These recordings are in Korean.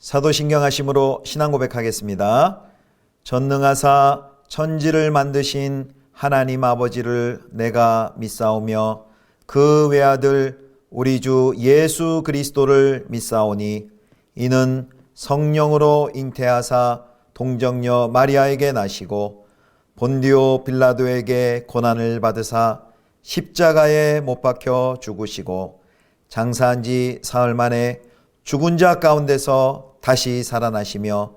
사도신경 하심으로 신앙 고백하겠습니다. 전능하사 천지를 만드신 하나님 아버지를 내가 믿사오며 그 외아들 우리 주 예수 그리스도를 믿사오니 이는 성령으로 잉태하사 동정녀 마리아에게 나시고 본디오 빌라도에게 고난을 받으사 십자가에 못 박혀 죽으시고 장사한 지 사흘 만에 죽은 자 가운데서 다시 살아나시며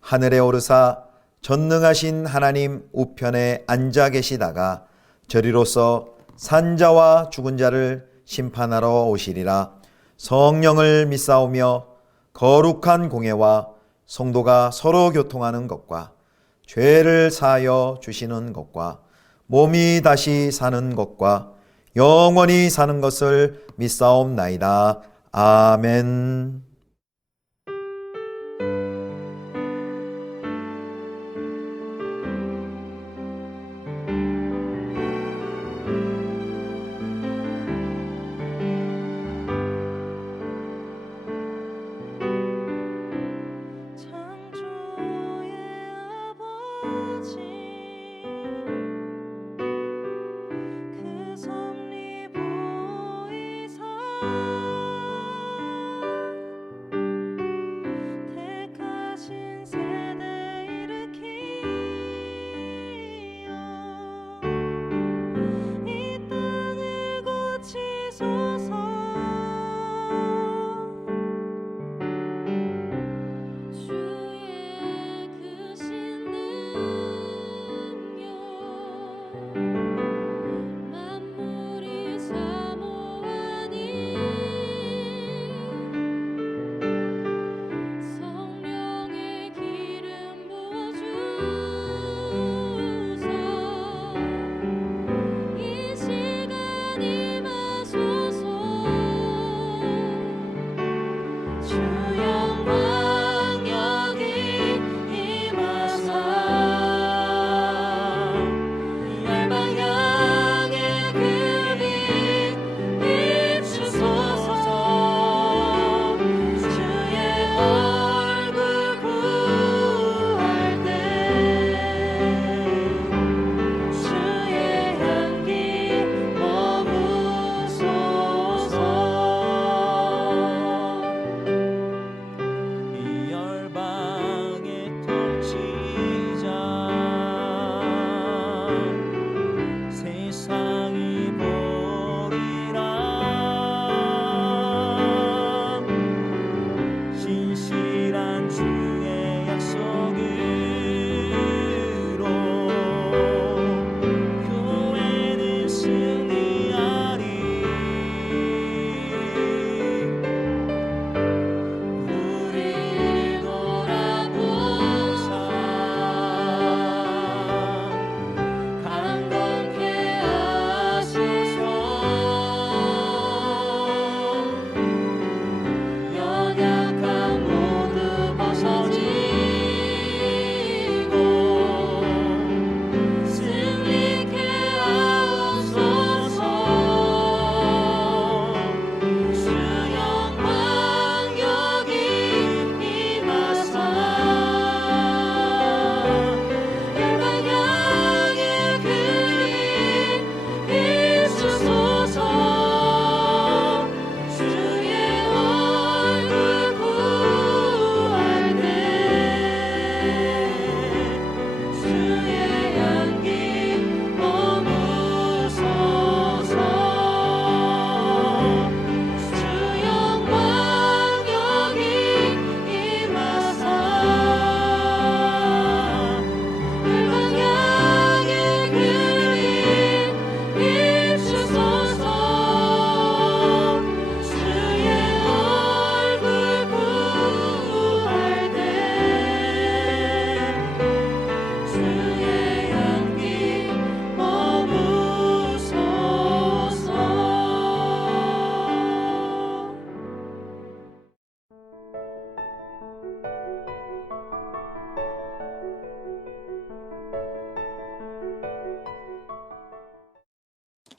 하늘에 오르사 전능하신 하나님 우편에 앉아 계시다가 저리로서 산자와 죽은 자를 심판하러 오시리라. 성령을 믿사오며 거룩한 공예와 성도가 서로 교통하는 것과 죄를 사하여 주시는 것과 몸이 다시 사는 것과 영원히 사는 것을 믿사옵나이다. 아멘.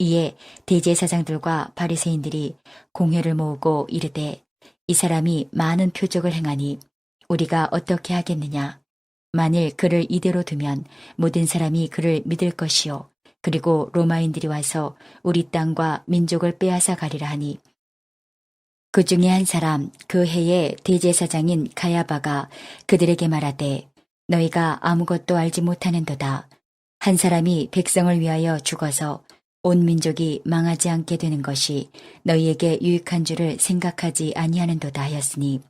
이에 대제사장들과 바리새인들이 공회를 모으고 이르되 이 사람이 많은 표적을 행하니 우리가 어떻게 하겠느냐? 만일 그를 이대로 두면 모든 사람이 그를 믿을 것이요. 그리고 로마인들이 와서 우리 땅과 민족을 빼앗아 가리라 하니 그 중에 한 사람 그 해의 대제사장인 가야바가 그들에게 말하되 너희가 아무것도 알지 못하는도다. 한 사람이 백성을 위하여 죽어서 온 민족이 망하지 않게 되는 것이 너희에게 유익한 줄을 생각하지 아니하는도다 하였으니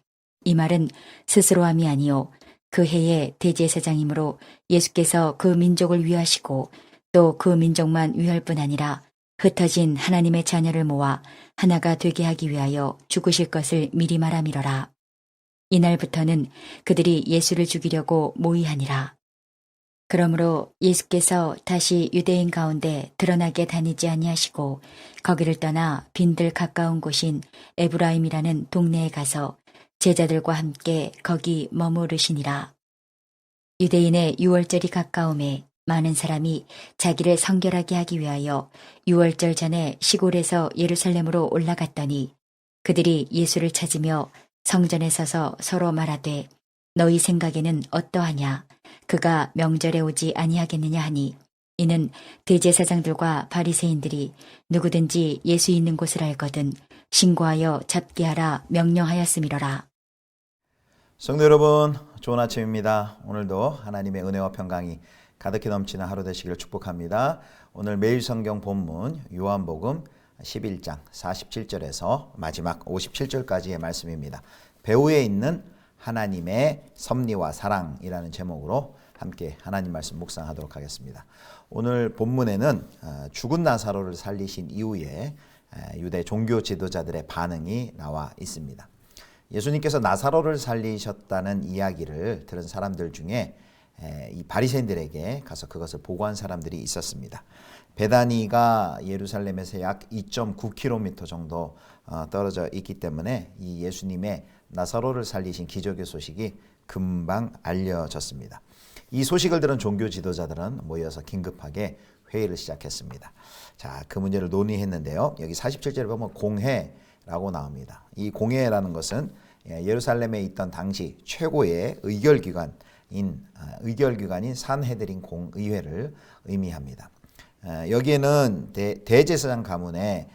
이 말은 스스로 함이 아니요 그 해의 대제사장이므로 예수께서 그 민족을 위하시고 또 그 민족만 위할 뿐 아니라 흩어진 하나님의 자녀를 모아 하나가 되게 하기 위하여 죽으실 것을 미리 말함이러라. 이날부터는 그들이 예수를 죽이려고 모의하니라. 그러므로 예수께서 다시 유대인 가운데 드러나게 다니지 아니하시고 거기를 떠나 빈들 가까운 곳인 에브라임이라는 동네에 가서 제자들과 함께 거기 머무르시니라. 유대인의 유월절이 가까움에 많은 사람이 자기를 성결하게 하기 위하여 유월절 전에 시골에서 예루살렘으로 올라갔더니 그들이 예수를 찾으며 성전에 서서 서로 말하되 너희 생각에는 어떠하냐? 그가 명절에 오지 아니하겠느냐 하니 이는 대제사장들과 바리새인들이 누구든지 예수 있는 곳을 알거든 신고하여 잡게 하라 명령하였음이로라. 성도 여러분, 좋은 아침입니다. 오늘도 하나님의 은혜와 평강이 가득히 넘치는 하루 되시기를 축복합니다. 오늘 매일 성경 본문 요한복음 11장 47절에서 마지막 57절까지의 말씀입니다. 배후에 있는 하나님의 섭리와 사랑이라는 제목으로 함께 하나님 말씀 묵상하도록 하겠습니다. 오늘 본문에는 죽은 나사로를 살리신 이후에 유대 종교 지도자들의 반응이 나와 있습니다. 예수님께서 나사로를 살리셨다는 이야기를 들은 사람들 중에 이 바리새인들에게 가서 그것을 보고한 사람들이 있었습니다. 베다니가 예루살렘에서 약 2.9km 정도 떨어져 있기 때문에 이 예수님의 나사로를 살리신 기적의 소식이 금방 알려졌습니다. 이 소식을 들은 종교 지도자들은 모여서 긴급하게 회의를 시작했습니다. 자, 그 문제를 논의했는데요. 여기 47절에 보면 공회라고 나옵니다. 이 공회라는 것은 예루살렘에 있던 당시 최고의 의결기관인 산헤드린 공의회를 의미합니다. 여기에는 대제사장 가문의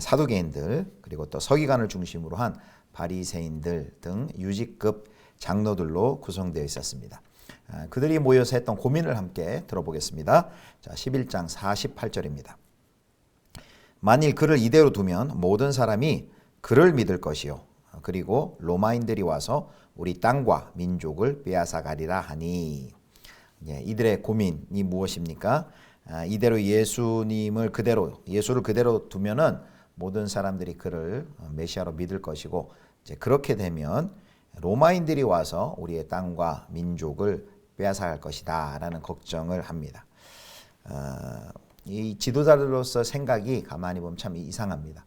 사두개인들 그리고 또 서기관을 중심으로 한 바리새인들 등 유직급 장로들로 구성되어 있었습니다. 그들이 모여서 했던 고민을 함께 들어보겠습니다. 자, 11장 48절입니다. 만일 그를 이대로 두면 모든 사람이 그를 믿을 것이요 그리고 로마인들이 와서 우리 땅과 민족을 빼앗아 가리라 하니 이들의 고민이 무엇입니까? 이대로 예수를 그대로 두면은 모든 사람들이 그를 메시아로 믿을 것이고 이제 그렇게 되면 로마인들이 와서 우리의 땅과 민족을 빼앗아갈 것이다라는 걱정을 합니다. 이 지도자들로서 생각이 가만히 보면 참 이상합니다.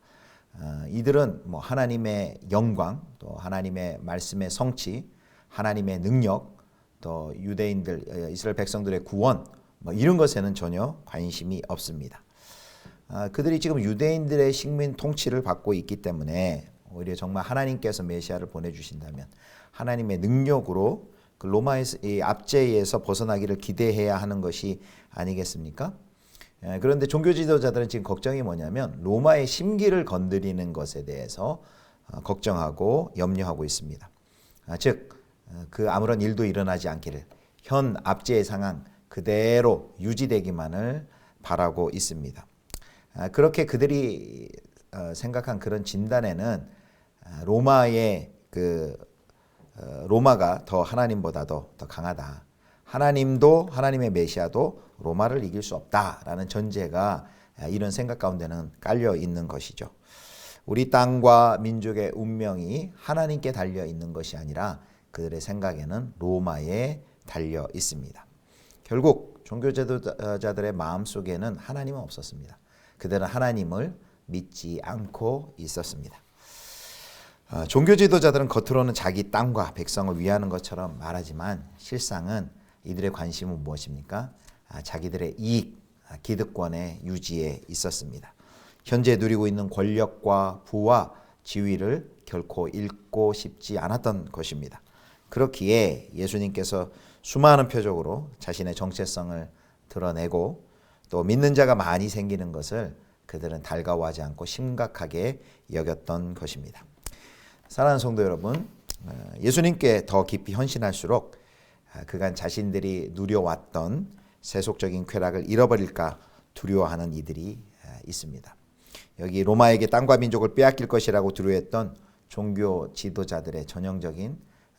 이들은 뭐 하나님의 영광, 또 하나님의 말씀의 성취, 하나님의 능력, 또 유대인들, 이스라엘 백성들의 구원 뭐 이런 것에는 전혀 관심이 없습니다. 그들이 지금 유대인들의 식민 통치를 받고 있기 때문에 오히려 정말 하나님께서 메시아를 보내주신다면 하나님의 능력으로 그 로마의 압제에서 벗어나기를 기대해야 하는 것이 아니겠습니까? 그런데 종교 지도자들은 지금 걱정이 뭐냐면 로마의 심기를 건드리는 것에 대해서 걱정하고 염려하고 있습니다. 즉, 그 아무런 일도 일어나지 않기를 현 압제의 상황 그대로 유지되기만을 바라고 있습니다. 그렇게 그들이 생각한 그런 진단에는 로마가 더 하나님보다도 더 강하다. 하나님도 하나님의 메시아도 로마를 이길 수 없다라는 전제가 이런 생각 가운데는 깔려 있는 것이죠. 우리 땅과 민족의 운명이 하나님께 달려 있는 것이 아니라 그들의 생각에는 로마에 달려 있습니다. 결국 종교 지도자들의 마음속에는 하나님은 없었습니다. 그들은 하나님을 믿지 않고 있었습니다. 종교 지도자들은 겉으로는 자기 땅과 백성을 위하는 것처럼 말하지만 실상은 이들의 관심은 무엇입니까? 자기들의 이익, 기득권의 유지에 있었습니다. 현재 누리고 있는 권력과 부와 지위를 결코 잃고 싶지 않았던 것입니다. 그렇기에 예수님께서 수많은 표적으로 자신의 정체성을 드러내고 또 믿는 자가 많이 생기는 것을 그들은 달가워하지 않고 심각하게 여겼던 것입니다. 사랑하는 성도 여러분, 예수님께 더 깊이 헌신할수록 그간 자신들이 누려왔던 세속적인 쾌락을 잃어버릴까 두려워하는 이들이 있습니다. 여기 로마에게 땅과 민족을 빼앗길 것이라고 두려워했던 종교 지도자들의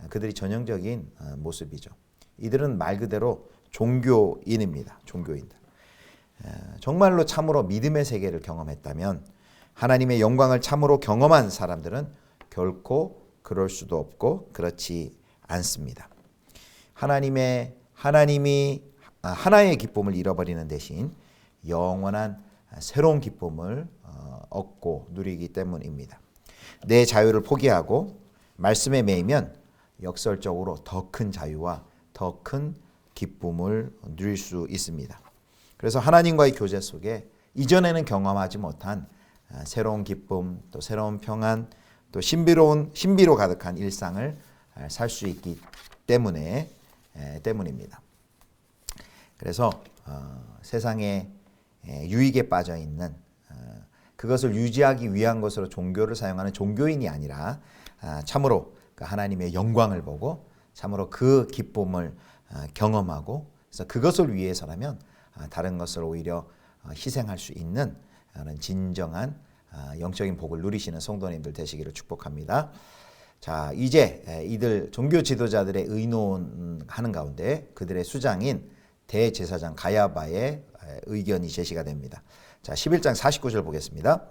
그들이 전형적인 모습이죠. 이들은 말 그대로 종교인입니다. 종교인들. 정말로 참으로 믿음의 세계를 경험했다면 하나님의 영광을 참으로 경험한 사람들은 결코 그럴 수도 없고 그렇지 않습니다. 하나님이 하나의 기쁨을 잃어버리는 대신 영원한 새로운 기쁨을 얻고 누리기 때문입니다. 내 자유를 포기하고 말씀에 매이면 역설적으로 더 큰 자유와 더 큰 기쁨을 누릴 수 있습니다. 그래서 하나님과의 교제 속에 이전에는 경험하지 못한 새로운 기쁨, 또 새로운 평안, 또 신비로 가득한 일상을 살 수 있기 때문입니다. 그래서 세상에 유익에 빠져 있는 그것을 유지하기 위한 것으로 종교를 사용하는 종교인이 아니라 참으로 그 하나님의 영광을 보고 참으로 그 기쁨을 경험하고 그래서 그것을 위해서라면 다른 것을 오히려 희생할 수 있는 진정한 영적인 복을 누리시는 성도님들 되시기를 축복합니다. 자, 이제 이들 종교 지도자들의 의논하는 가운데 그들의 수장인 대제사장 가야바의 의견이 제시가 됩니다. 자, 11장 49절 보겠습니다.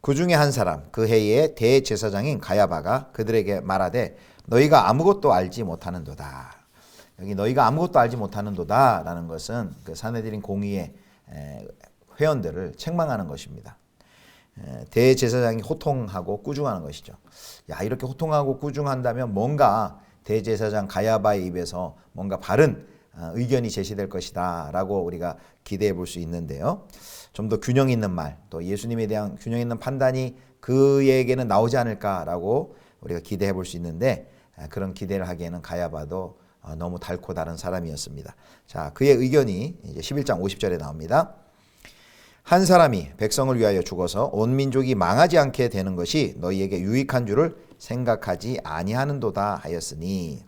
그 중에 한 사람, 그 해의 대제사장인 가야바가 그들에게 말하되 너희가 아무것도 알지 못하는도다. 여기 너희가 아무것도 알지 못하는도다 라는 것은 그 산헤드린 공의의 회원들을 책망하는 것입니다. 대제사장이 호통하고 꾸중하는 것이죠. 야, 이렇게 호통하고 꾸중한다면 뭔가 대제사장 가야바의 입에서 뭔가 바른 의견이 제시될 것이다 라고 우리가 기대해 볼 수 있는데요. 좀 더 균형 있는 말, 또 예수님에 대한 균형 있는 판단이 그에게는 나오지 않을까라고 우리가 기대해 볼 수 있는데 그런 기대를 하기에는 가야바도 너무 달고 다른 사람이었습니다. 자, 그의 의견이 이제 11장 50절에 나옵니다. 한 사람이 백성을 위하여 죽어서 온 민족이 망하지 않게 되는 것이 너희에게 유익한 줄을 생각하지 아니하는도다 하였으니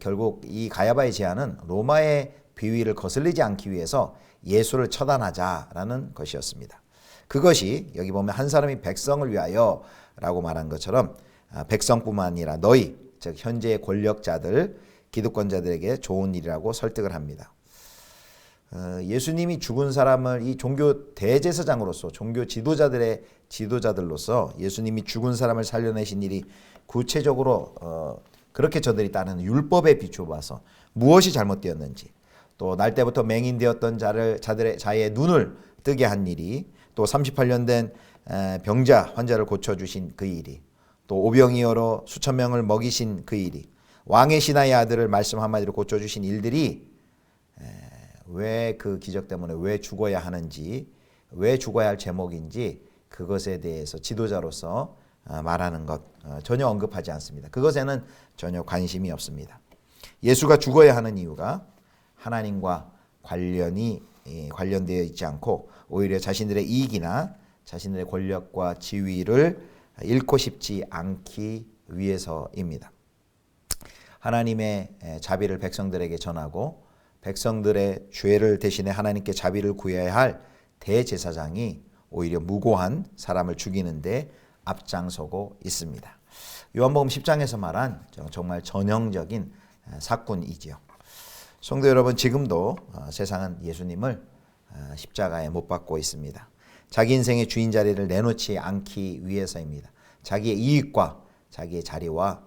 결국 이 가야바의 제안은 로마의 비위를 거슬리지 않기 위해서 예수를 처단하자라는 것이었습니다. 그것이 여기 보면 한 사람이 백성을 위하여 라고 말한 것처럼 백성뿐만 아니라 너희 즉 현재의 권력자들 기득권자들에게 좋은 일이라고 설득을 합니다. 예수님이 죽은 사람을 이 종교 대제사장으로서 종교 지도자들로서 예수님이 죽은 사람을 살려내신 일이 구체적으로 그렇게 저들이 따르는 율법에 비추어봐서 무엇이 잘못되었는지 또 날 때부터 맹인되었던 자의 눈을 뜨게 한 일이 또 38년 된 병자 환자를 고쳐주신 그 일이 또 오병이어로 수천 명을 먹이신 그 일이 왕의 신하의 아들을 말씀 한마디로 고쳐주신 일들이 왜 그 기적 때문에 왜 죽어야 하는지 왜 죽어야 할 제목인지 그것에 대해서 지도자로서 말하는 것 전혀 언급하지 않습니다. 그것에는 전혀 관심이 없습니다. 예수가 죽어야 하는 이유가 하나님과 관련되어 있지 않고 오히려 자신들의 이익이나 자신들의 권력과 지위를 잃고 싶지 않기 위해서입니다. 하나님의 자비를 백성들에게 전하고 백성들의 죄를 대신해 하나님께 자비를 구해야 할 대제사장이 오히려 무고한 사람을 죽이는데 앞장서고 있습니다. 요한복음 10장에서 말한 정말 전형적인 사건이지요. 성도 여러분, 지금도 세상은 예수님을 십자가에 못 박고 있습니다. 자기 인생의 주인 자리를 내놓지 않기 위해서입니다. 자기의 이익과 자기의 자리와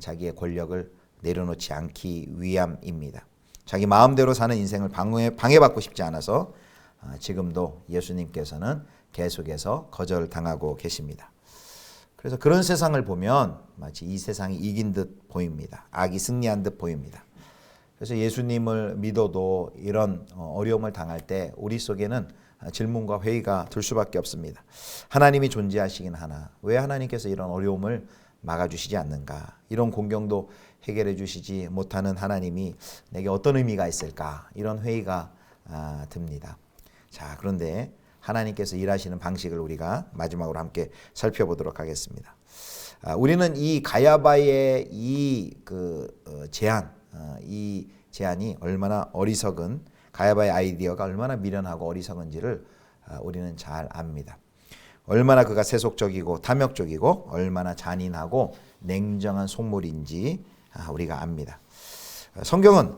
자기의 권력을 내려놓지 않기 위함입니다. 자기 마음대로 사는 인생을 방해받고 싶지 않아서 지금도 예수님께서는 계속해서 거절당하고 계십니다. 그래서 그런 세상을 보면 마치 이 세상이 이긴 듯 보입니다. 악이 승리한 듯 보입니다. 그래서 예수님을 믿어도 이런 어려움을 당할 때 우리 속에는 질문과 회의가 들 수밖에 없습니다. 하나님이 존재하시긴 하나 왜 하나님께서 이런 어려움을 막아주시지 않는가. 이런 공경도 해결해 주시지 못하는 하나님이 내게 어떤 의미가 있을까. 이런 회의가 듭니다. 자, 그런데 하나님께서 일하시는 방식을 우리가 마지막으로 함께 살펴보도록 하겠습니다. 우리는 이 가야바의 이 제안, 이 제안이 얼마나 어리석은, 가야바의 아이디어가 얼마나 미련하고 어리석은지를 우리는 잘 압니다. 얼마나 그가 세속적이고 탐욕적이고 얼마나 잔인하고 냉정한 속물인지 우리가 압니다. 성경은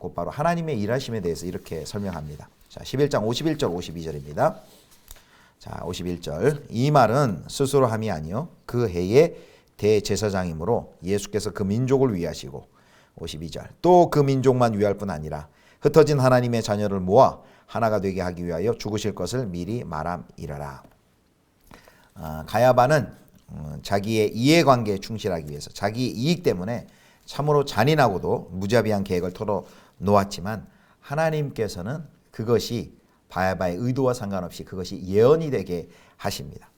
곧바로 하나님의 일하심에 대해서 이렇게 설명합니다. 자, 11장 51절 52절입니다. 자, 51절. 이 말은 스스로 함이 아니요 그 해의 대제사장이므로 예수께서 그 민족을 위하시고, 52절. 또 그 민족만 위할 뿐 아니라 흩어진 하나님의 자녀를 모아 하나가 되게 하기 위하여 죽으실 것을 미리 말함이러라. 가야바는 자기의 이해관계에 충실하기 위해서 자기 이익 때문에 참으로 잔인하고도 무자비한 계획을 털어놓았지만 하나님께서는 그것이 가야바의 의도와 상관없이 그것이 예언이 되게 하십니다.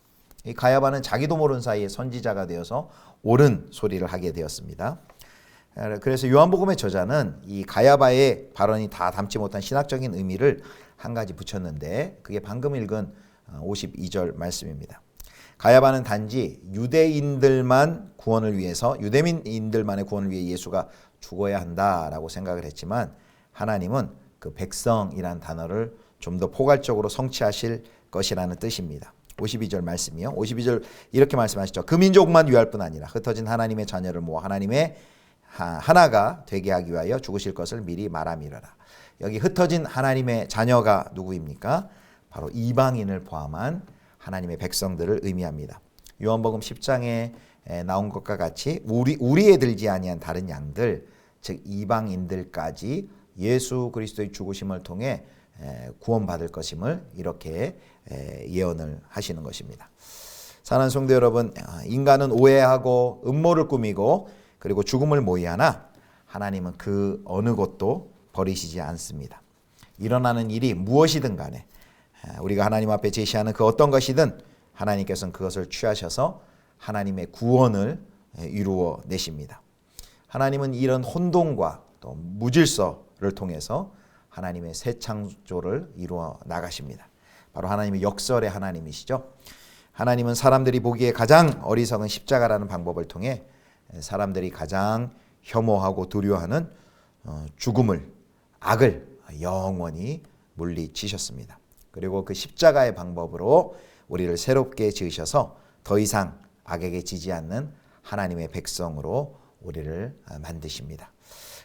이 가야바는 자기도 모르는 사이에 선지자가 되어서 옳은 소리를 하게 되었습니다. 그래서 요한복음의 저자는 이 가야바의 발언이 다 담지 못한 신학적인 의미를 한 가지 붙였는데 그게 방금 읽은 52절 말씀입니다. 가야바는 단지 유대인들만 구원을 위해서, 유대인들만의 구원을 위해 예수가 죽어야 한다라고 생각을 했지만 하나님은 그 백성이란 단어를 좀 더 포괄적으로 성취하실 것이라는 뜻입니다. 52절 말씀이요. 52절 이렇게 말씀하시죠. 그 민족만 위할 뿐 아니라 흩어진 하나님의 자녀를 모아 하나님의 하나가 되게 하기 위하여 죽으실 것을 미리 말함이러라. 여기 흩어진 하나님의 자녀가 누구입니까? 바로 이방인을 포함한 하나님의 백성들을 의미합니다. 요한복음 10장에 나온 것과 같이 우리에 들지 아니한 다른 양들, 즉 이방인들까지 예수 그리스도의 죽으심을 통해 구원받을 것임을 이렇게 예언을 하시는 것입니다. 사랑하는 성도 여러분, 인간은 오해하고 음모를 꾸미고 그리고 죽음을 모의하나 하나님은 그 어느 것도 버리시지 않습니다. 일어나는 일이 무엇이든 간에 우리가 하나님 앞에 제시하는 그 어떤 것이든 하나님께서는 그것을 취하셔서 하나님의 구원을 이루어 내십니다. 하나님은 이런 혼돈과 또 무질서를 통해서 하나님의 새 창조를 이루어 나가십니다. 바로 하나님의 역설의 하나님이시죠. 하나님은 사람들이 보기에 가장 어리석은 십자가라는 방법을 통해 사람들이 가장 혐오하고 두려워하는 죽음을, 악을 영원히 물리치셨습니다. 그리고 그 십자가의 방법으로 우리를 새롭게 지으셔서 더 이상 악에게 지지 않는 하나님의 백성으로 우리를 만드십니다.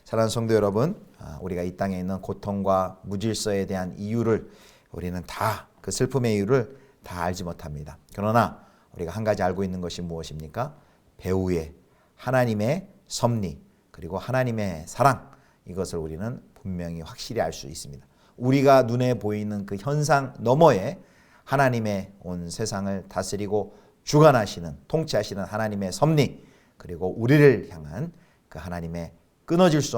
사랑하는 성도 여러분, 우리가 이 땅에 있는 고통과 무질서에 대한 이유를 우리는 다, 그 슬픔의 이유를 다 알지 못합니다. 그러나 우리가 한 가지 알고 있는 것이 무엇입니까? 배후에 하나님의 섭리 그리고 하나님의 사랑, 이것을 우리는 분명히 확실히 알 수 있습니다. 우리가 눈에 보이는 그 현상 너머에 하나님의 온 세상을 다스리고 주관하시는, 통치하시는 하나님의 섭리, 그리고 우리를 향한 그 하나님의 끊을 수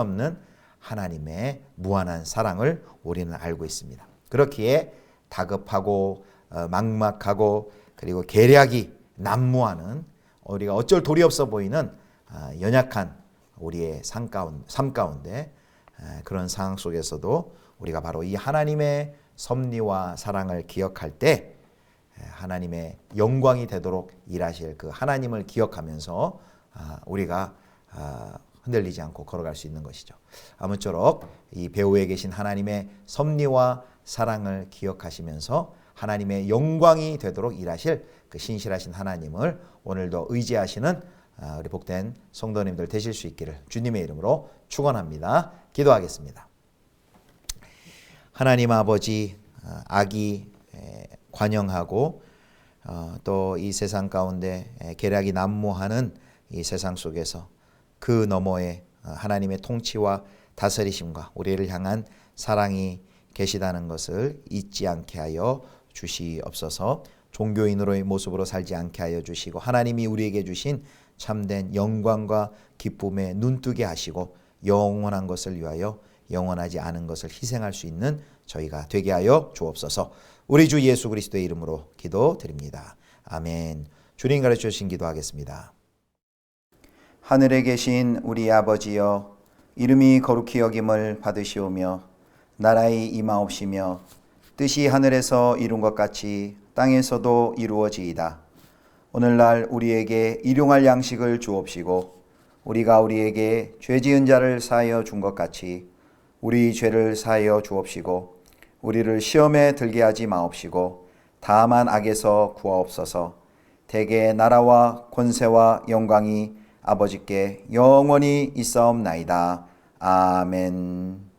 없는 하나님의 무한한 사랑을 우리는 알고 있습니다. 그렇기에 다급하고 막막하고 그리고 계략이 난무하는, 우리가 어쩔 도리 없어 보이는 연약한 우리의 삶 가운데 그런 상황 속에서도 우리가 바로 이 하나님의 섭리와 사랑을 기억할 때 하나님의 영광이 되도록 일하실 그 하나님을 기억하면서 우리가 흔들리지 않고 걸어갈 수 있는 것이죠. 아무쪼록 이 배후에 계신 하나님의 섭리와 사랑을 기억하시면서 하나님의 영광이 되도록 일하실 그 신실하신 하나님을 오늘도 의지하시는 우리 복된 성도님들 되실 수 있기를 주님의 이름으로 축원합니다. 기도하겠습니다. 하나님 아버지, 악이 관영하고 또 이 세상 가운데 계략이 난무하는 이 세상 속에서 그 너머에 하나님의 통치와 다스리심과 우리를 향한 사랑이 계시다는 것을 잊지 않게 하여 주시옵소서. 종교인으로의 모습으로 살지 않게 하여 주시고 하나님이 우리에게 주신 참된 영광과 기쁨에 눈뜨게 하시고 영원한 것을 위하여 영원하지 않은 것을 희생할 수 있는 저희가 되게 하여 주옵소서. 우리 주 예수 그리스도의 이름으로 기도드립니다. 아멘. 주님 가르쳐 주신 기도하겠습니다. 하늘에 계신 우리 아버지여, 이름이 거룩히 여김을 받으시오며 나라의 임하옵시며 뜻이 하늘에서 이룬 것 같이 땅에서도 이루어지이다. 오늘날 우리에게 일용할 양식을 주옵시고 우리가 우리에게 죄 지은 자를 사하여 준 것 같이 우리 죄를 사하여 주옵시고 우리를 시험에 들게 하지 마옵시고 다만 악에서 구하옵소서. 대개 나라와 권세와 영광이 아버지께 영원히 있사옵나이다. 아멘.